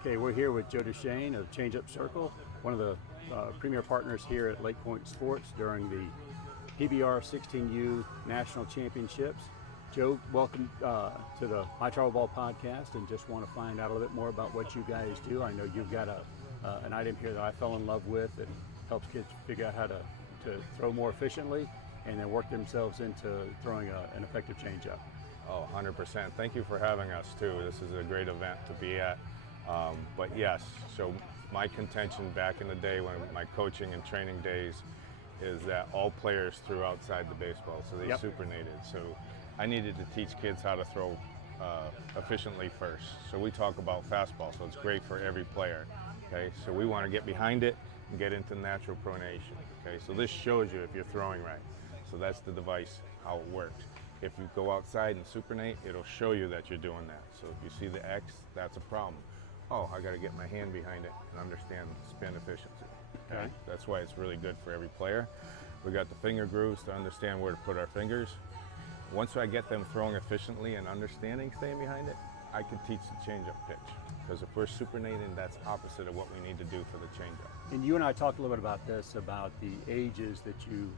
Okay, we're here with Joe Dushane of ChangeupCircle, one of the premier partners here at Lake Point Sports during the PBR 16U National Championships. Joe, welcome to the My Travel Ball podcast, and just want to find out a little bit more about what you guys do. I know you've got an item here that I fell in love with that helps kids figure out how to throw more efficiently and then work themselves into throwing an effective changeup. Oh, 100%. Thank you for having us too. This is a great event to be at. But yes, so my contention back in the day when my coaching and training days is that all players threw outside the baseball, so they supernated. So I needed to teach kids how to throw efficiently first. So we talk about fastball, so it's great for every player. Okay, so we want to get behind it and get into natural pronation. Okay, so this shows you if you're throwing right. So that's the device, how it works. If you go outside and supinate, it'll show you that you're doing that. So if you see the X, that's a problem. Oh, I got to get my hand behind it and understand spin efficiency. Okay, that's why it's really good for every player. We got the finger grooves to understand where to put our fingers. Once I get them throwing efficiently and understanding staying behind it, I can teach the changeup pitch. Because if we're supinating, that's opposite of what we need to do for the changeup. And you and I talked a little bit about this, about the ages that you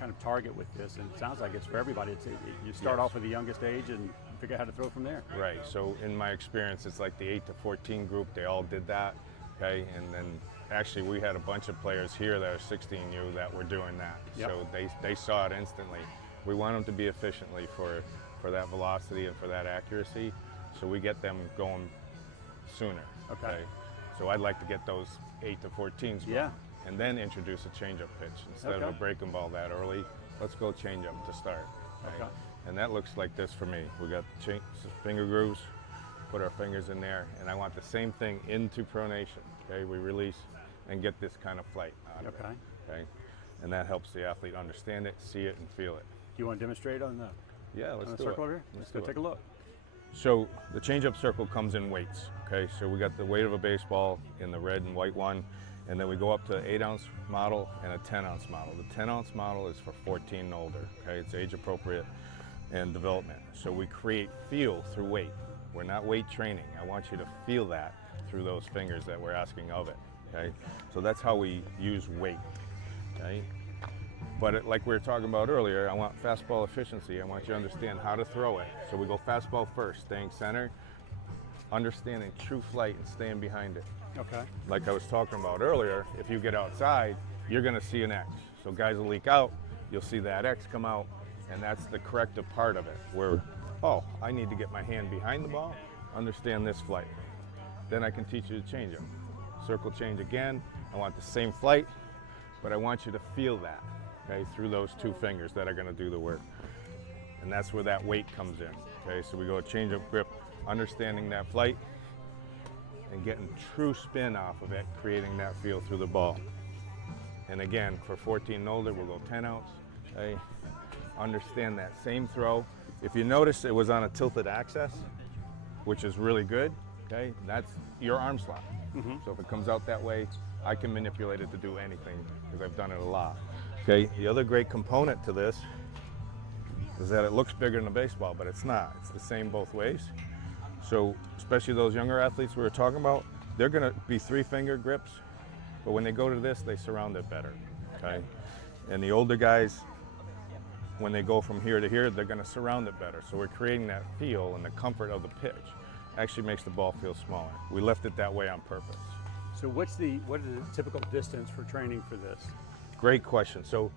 kind of target with this, and it sounds like it's for everybody. You start off with the youngest age and figure out how to throw from there. Right, so in my experience, it's like the 8 to 14 group, they all did that, okay? And then actually we had a bunch of players here that are 16U that were doing that. So they saw it instantly. We want them to be efficiently for that velocity and for that accuracy, so we get them going sooner. Okay. So I'd like to get those 8 to 14s going. And then introduce a changeup pitch instead of a breaking ball that early. Let's go changeup to start. Okay. And that looks like this for me. We got the finger grooves, put our fingers in there, and I want the same thing into pronation. Okay, we release and get this kind of flight out of it. Okay, and that helps the athlete understand it, see it, and feel it. Do you want to demonstrate on the let's do circle it. over here? Let's go take a look. So the ChangeupCircle comes in weights. Okay, so we got the weight of a baseball in the red and white one. And then we go up to an 8-ounce model and a 10-ounce model. The 10-ounce model is for 14 and older. Okay, it's age appropriate and development. So we create feel through weight. We're not weight training. I want you to feel that through those fingers that we're asking of it. Okay, so that's how we use weight. Okay, but like we were talking about earlier, I want fastball efficiency. I want you to understand how to throw it. So we go fastball first, staying center, understanding true flight and staying behind it. Okay. Like I was talking about earlier, if you get outside, you're going to see an X. So guys will leak out, you'll see that X come out, and that's the corrective part of it, where, oh, I need to get my hand behind the ball, understand this flight. Then I can teach you to change them. Circle change again, I want the same flight, but I want you to feel that, okay, through those two fingers that are going to do the work. And that's where that weight comes in, okay? So we go change up grip, understanding that flight, and getting true spin off of it, creating that feel through the ball. And again, for 14 and older, we'll go 10 ounce. Okay? Understand that same throw. If you notice, it was on a tilted axis, which is really good. Okay, that's your arm slot. So if it comes out that way, I can manipulate it to do anything because I've done it a lot. Okay, the other great component to this is that it looks bigger than a baseball, but it's not. It's the same both ways. So especially those younger athletes we were talking about, they're going to be 3-finger grips, but when they go to this, they surround it better. Okay, and the older guys, when they go from here to here, they're going to surround it better. So we're creating that feel and the comfort of the pitch. Actually makes the ball feel smaller. We left it that way on purpose. So what is the typical distance for training for this? Great question. So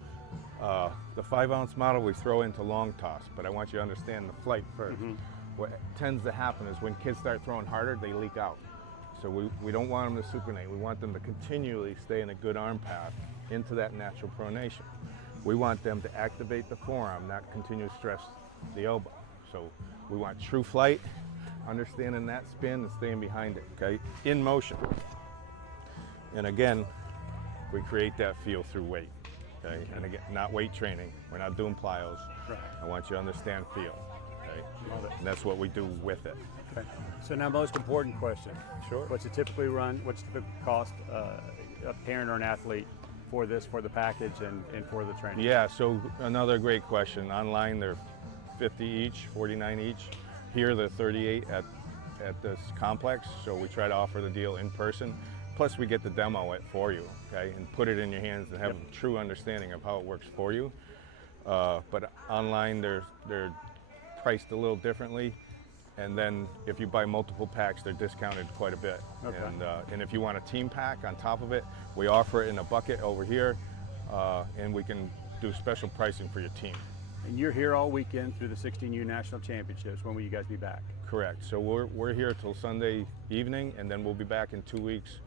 the 5-ounce model we throw into long toss, but I want you to understand the flight first. What tends to happen is when kids start throwing harder, they leak out. So we don't want them to supinate. We want them to continually stay in a good arm path into that natural pronation. We want them to activate the forearm, not continue to stress the elbow. So we want true flight, understanding that spin and staying behind it, okay? In motion. And again, we create that feel through weight, okay? And again, not weight training. We're not doing plyos. I want you to understand feel. Okay. Love it. And that's what we do with it. Okay. So now, most important question. Sure. What's it typically run? What's the cost a parent or an athlete for this, for the package and for the training? Yeah, so another great question. Online, they're 50 each, 49 each. Here, they're 38 at at this complex, so we try to offer the deal in person. Plus, we get to demo it for you, okay, and put it in your hands and have a true understanding of how it works for you. But online, they're priced a little differently. And then if you buy multiple packs, they're discounted quite a bit. Okay. And if you want a team pack on top of it, we offer it in a bucket over here, and we can do special pricing for your team. And you're here all weekend through the 16U National Championships. When will you guys be back? Correct. So we're here till Sunday evening, and then we'll be back in 2 weeks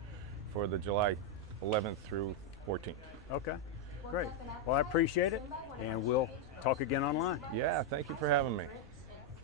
for the July 11th through 14th. Okay, great. Well, I appreciate it, and we'll talk again online. Yeah, thank you for having me.